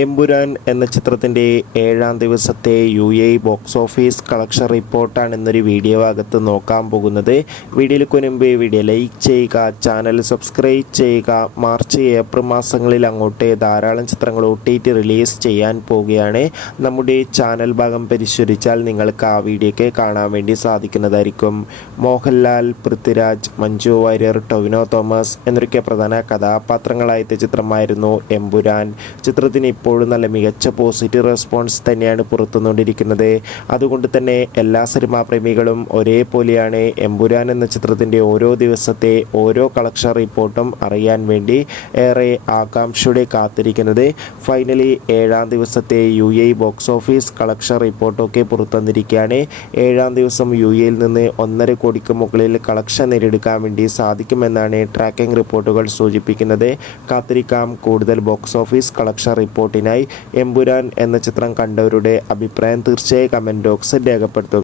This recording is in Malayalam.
എമ്പുരാൻ എന്ന ചിത്രത്തിൻ്റെ 7ാം ദിവസത്തെ ബോക്സ് ഓഫീസ് കളക്ഷൻ റിപ്പോർട്ടാണ് ഇന്നൊരു വീഡിയോ ഭാഗത്ത് നോക്കാൻ പോകുന്നത്. വീഡിയോയ്ക്ക് മുൻപ് വീഡിയോ ലൈക്ക് ചെയ്യുക, ചാനൽ സബ്സ്ക്രൈബ് ചെയ്യുക. മാർച്ച് ഏപ്രിൽ മാസങ്ങളിൽ അങ്ങോട്ട് ധാരാളം ചിത്രങ്ങൾ OTT റിലീസ് ചെയ്യാൻ പോവുകയാണ്. നമ്മുടെ ചാനൽ ഭാഗം പരിശോധിച്ചാൽ നിങ്ങൾക്ക് ആ വീഡിയോയ്ക്ക് കാണാൻ വേണ്ടി സാധിക്കുന്നതായിരിക്കും. മോഹൻലാൽ, പൃഥ്വിരാജ്, മഞ്ജു വാര്യർ, ടൊവിനോ തോമസ് എന്നൊക്കെ പ്രധാന കഥാപാത്രങ്ങളായ ചിത്രമായിരുന്നു എമ്പുരാൻ. ചിത്രത്തിന് ഇപ്പോഴും നല്ല മികച്ച പോസിറ്റീവ് റെസ്പോൺസ് തന്നെയാണ് പുറത്തുകൊണ്ടിരിക്കുന്നത്. അതുകൊണ്ട് തന്നെ എല്ലാ സിനിമാ പ്രേമികളും ഒരേപോലെയാണ് എമ്പുരാൻ എന്ന ചിത്രത്തിൻ്റെ ഓരോ ദിവസത്തെ ഓരോ കളക്ഷൻ റിപ്പോർട്ടും അറിയാൻ വേണ്ടി ഏറെ ആകാംക്ഷയോടെ കാത്തിരിക്കുന്നത്. ഫൈനലി 7ാം ദിവസത്തെ ബോക്സ് ഓഫീസ് കളക്ഷൻ റിപ്പോർട്ടൊക്കെ പുറത്തുവന്നിരിക്കുകയാണ്. 7ാം ദിവസം യിൽ നിന്ന് 1.5 കോടിക്ക് മുകളിൽ കളക്ഷൻ നേടിയെടുക്കാൻ വേണ്ടി സാധിക്കുമെന്നാണ് ട്രാക്കിംഗ് റിപ്പോർട്ടുകൾ സൂചിപ്പിക്കുന്നത്. കാത്തിരിക്കാം കൂടുതൽ ബോക്സ് ഓഫീസ് കളക്ഷൻ റിപ്പോർട്ടിനായി. എമ്പുരാൻ എന്ന ചിത്രം കണ്ടവരുടെ അഭിപ്രായം തീർച്ചയായും കമൻറ്റ് ബോക്സിൽ രേഖപ്പെടുത്തുക.